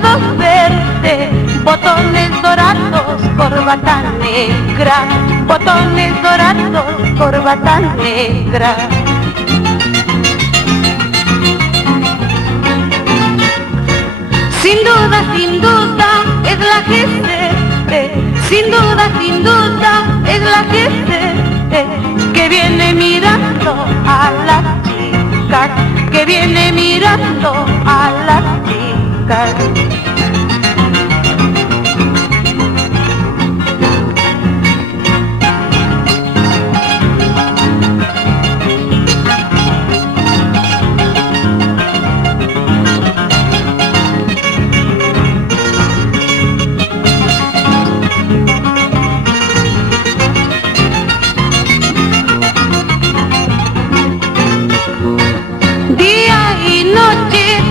todo verde, botones dorados, corbata negra, botones dorados, corbata negra. Sin duda, es la gente, sin duda, es la gente que viene mirando a las chicas, que viene mirando a las chicas.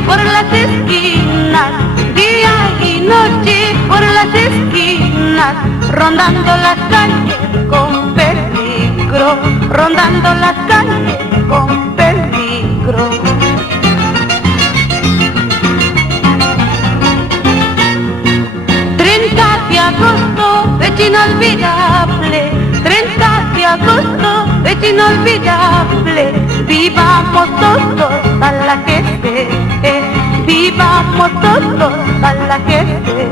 Por las esquinas, día y noche por las esquinas, rondando las calles con peligro, rondando las calles con peligro. De agosto, fecha inolvidable, 30 de agosto, fecha inolvidable, vivamos todos a la gente, vivamos todos a la gente.